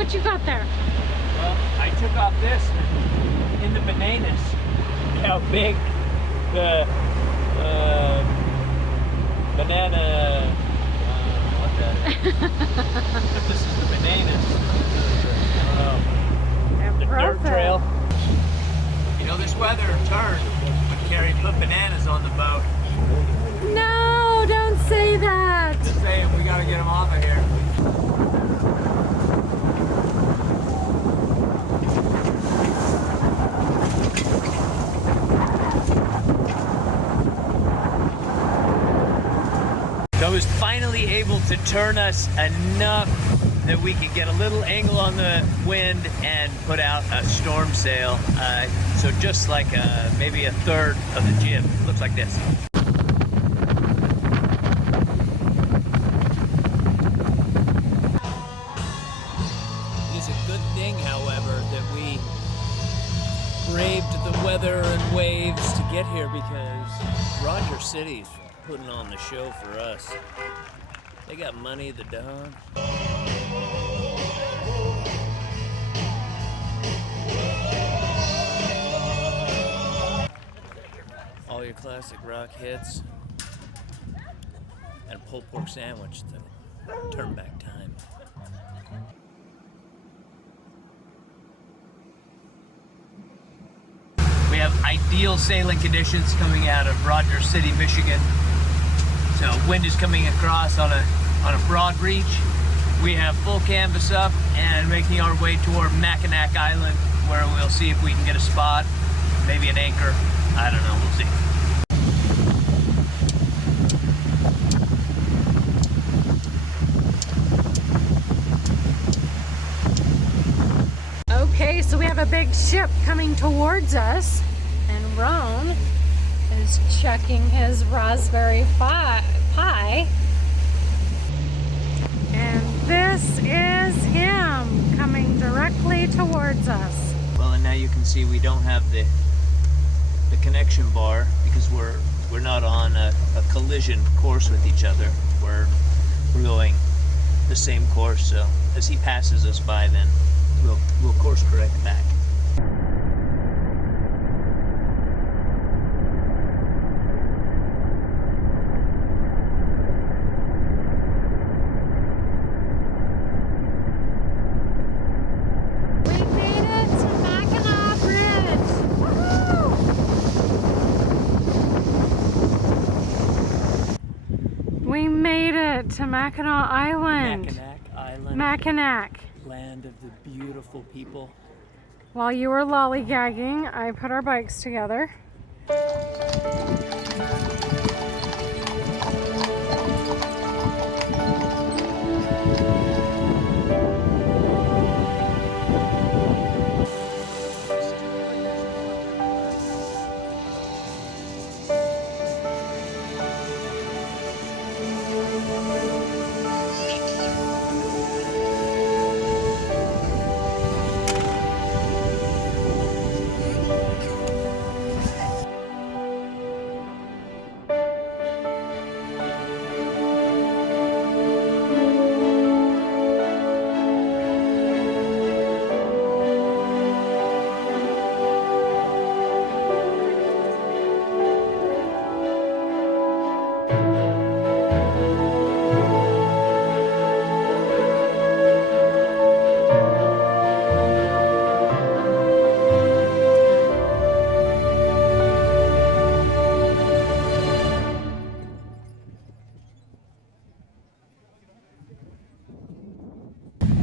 what you got there? Well, I took off this in the bananas. Look how big the banana, what that is. This is the bananas. The dirt trail. You know, this weather turned when Carrie put bananas on the boat. No, don't say that. Just saying, we gotta get them off of here. So I was finally able to turn us enough that we could get a little angle on the wind and put out a storm sail. So just like maybe a third of the jib. Looks like this. It is a good thing, however, that we braved the weather and waves to get here, because Roger City's putting on the show for us. They got Money the Dog. All your classic rock hits. And a pulled pork sandwich to turn back time. We have ideal sailing conditions coming out of Rogers City, Michigan. So wind is coming across on a broad reach. We have full canvas up and making our way toward Mackinac Island, where we'll see if we can get a spot, maybe an anchor. I don't know, we'll see. Okay, so we have a big ship coming towards us, and Ron is checking his Raspberry Pi. And this is him coming directly towards us. Well, and now you can see we don't have the connection bar because we're not on a collision course with each other. We're going the same course, so as he passes us by, then we'll course correct back. We made it to Mackinac Bridge. Woohoo! We made it to Mackinac Island. Mackinac Island. Mackinac. Land of the beautiful people. While you were lollygagging, I put our bikes together.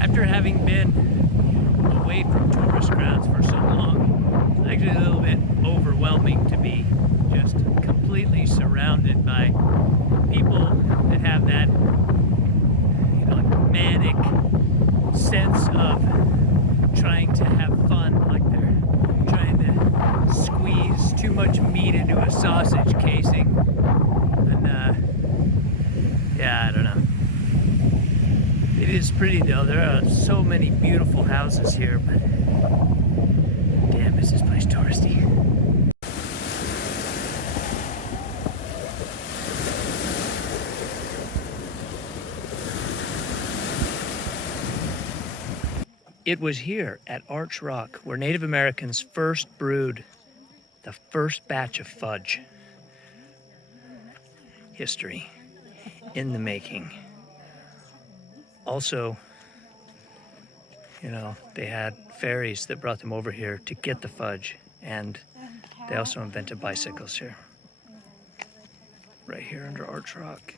After having been away from tourist crowds for so long, it's actually a little bit overwhelming to be just completely surrounded by people that have that, you know, like manic sense of trying to have fun, like they're trying to squeeze too much meat into a sausage casing. And yeah, I don't know. It is pretty though. There are so many beautiful houses here, but damn, is this place touristy. It was here at Arch Rock where Native Americans first brewed the first batch of fudge. History in the making. Also, you know, they had ferries that brought them over here to get the fudge, and they also invented bicycles here. Right here under Arch Rock.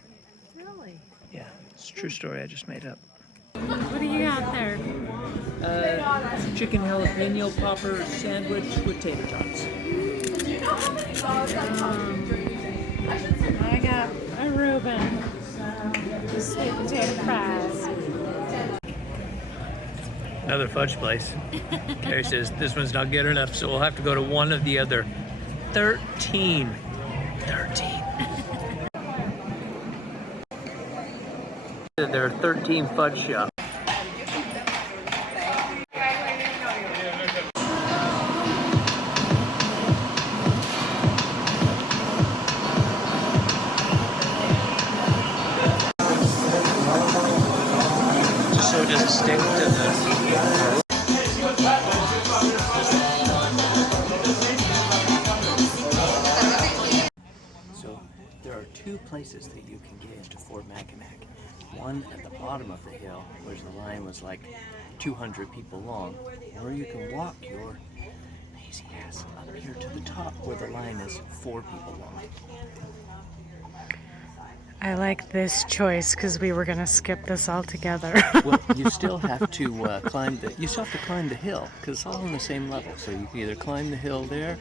Really? Yeah, it's a true story I just made up. What do you got there? Chicken jalapeno popper sandwich with tater tots. I got a Reuben, sweet potato fries. Another fudge place. Carrie says this one's not good enough, so we'll have to go to one of the other 13. There are 13 fudge shops. So does it stick to the... So there are two places that you can get into Fort Mackinac. One at the bottom of the hill, where the line was like 200 people long, or you can walk your lazy ass up here to the top where the line is 4 people long. I like this choice because we were gonna skip this altogether. Well, you still have to climb the hill because it's all on the same level. So you can either climb the hill there,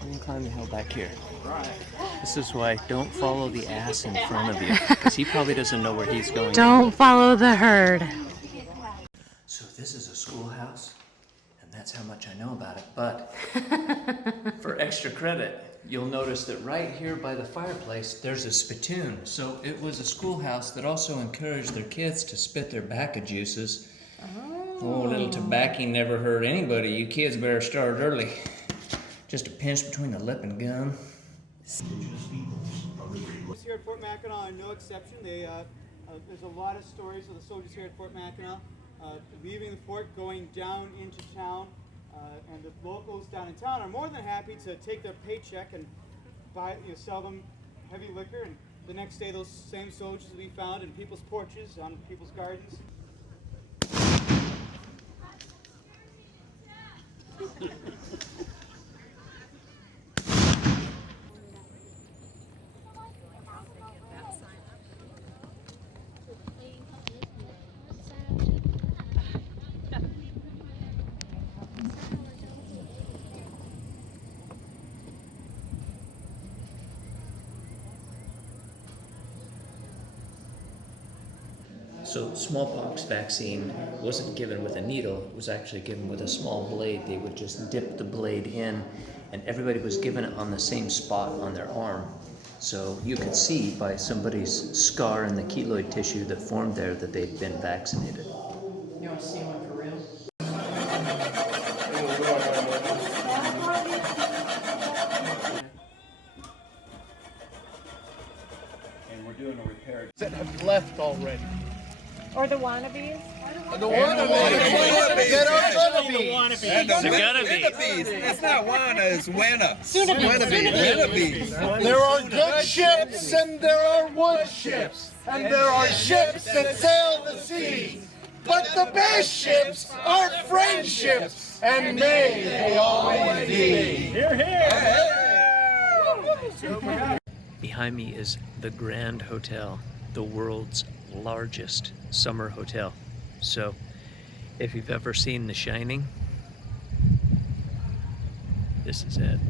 or you can climb the hill back here. This is why don't follow the ass in front of you because he probably doesn't know where he's going. Don't follow the herd. So this is a schoolhouse, and that's how much I know about it. But for extra credit, you'll notice that right here by the fireplace, there's a spittoon. So it was a schoolhouse that also encouraged their kids to spit their bacca juices. Oh, a little tobacco never hurt anybody. You kids better start early. Just a pinch between the lip and gum. Here at Fort Mackinac are no exception. There's a lot of stories of the soldiers here at Fort Mackinac leaving the fort, going down into town, and the locals down in town are more than happy to take their paycheck and sell them heavy liquor. And the next day, those same soldiers will be found in people's porches, on people's gardens. So smallpox vaccine wasn't given with a needle, it was actually given with a small blade. They would just dip the blade in, and everybody was given it on the same spot on their arm. So you could see by somebody's scar in the keloid tissue that formed there that they'd been vaccinated. You want to see one for real? And we're doing a repair. That have left already. Or the wannabes? The wannabes. The gonna-bees. It's not wanna, it's winna. There are good ships and there are wood ships. And there are ships that sail the seas. But the best ships are friendships. And may they always be. Hear, hear. Behind me is the Grand Hotel, the world's largest summer hotel. So if you've ever seen The Shining, this is it.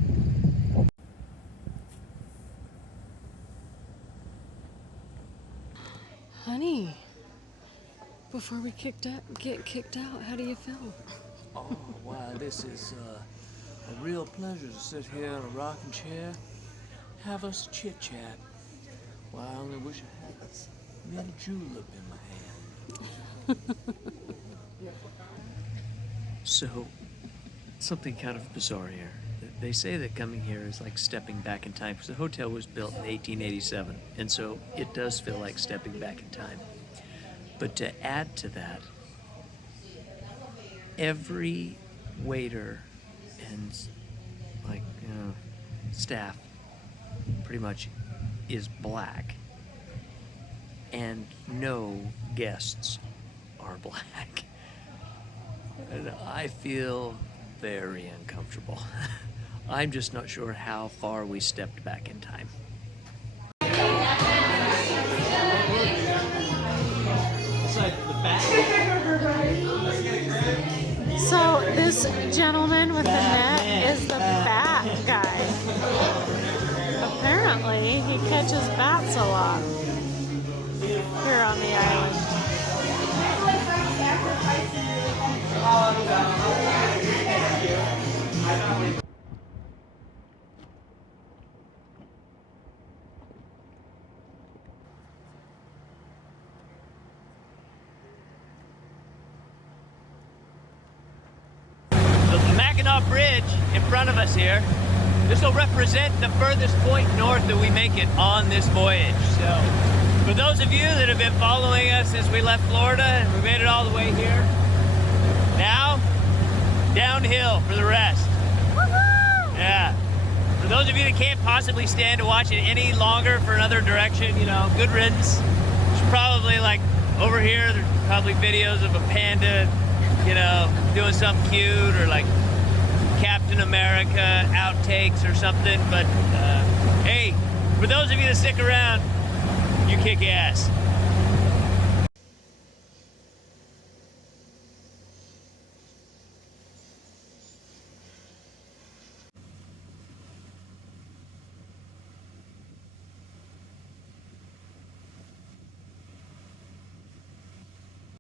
Honey, before we get kicked out, how do you feel? Oh, wow, this is a real pleasure to sit here in a rocking chair, have us chit-chat. Well, I only wish I had this little julep in my hand. So, something kind of bizarre here. They say that coming here is like stepping back in time, because the hotel was built in 1887, and so it does feel like stepping back in time. But to add to that, every waiter and like staff pretty much is black, and no guests are black. And I feel very uncomfortable. I'm just not sure how far we stepped back in time. So this gentleman with the net is the bat guy. Apparently he catches bats a lot here on the island. The Mackinac Bridge in front of us here, this will represent the furthest point north that we make it on this voyage. So for those of you that have been following us since we left Florida and we made it all the way here, now downhill for the rest. Yeah. For those of you that can't possibly stand to watch it any longer for another direction, you know, good riddance. There's probably like over here, there's probably videos of a panda, you know, doing something cute, or like Captain America outtakes or something. But hey, for those of you that stick around, you kick ass.